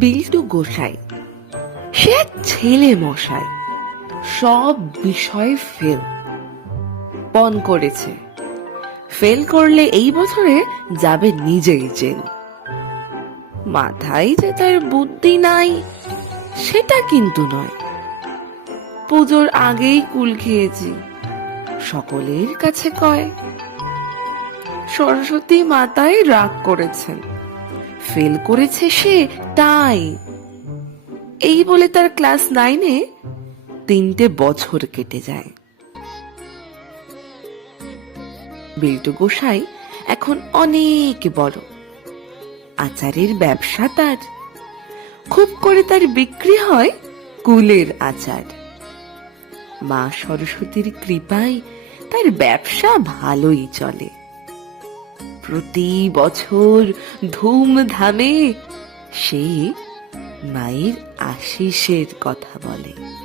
বিল্টু গোসাই সে এক ছেলে মশাই সব বিষয়ে ফেল পন করেছে। ফেল করলে এই বছরে যাবে নিজেই জেল। মাথায় যে তার বুদ্ধি নাই, সেটা কিন্তু নয়। পুজোর আগেই কুল খেয়েছি, সকলের কাছে কয়। সরস্বতী মাতাই রাগ করেছেন, ফেল করেছে সে তাই। এই বলে তার ক্লাস নাইনে তিনটে বছর কেটে যায়। বিল্টু গোসাই এখন অনেক বড়। আচারের ব্যবসা তার। খুব করে তার বিক্রি হয় কুলের আচার। মা সরস্বতীর কৃপায় তার ব্যবসা ভালোই চলে। প্রতি বছর ধুমধামে সে মায়ের আশিসের কথা বলে।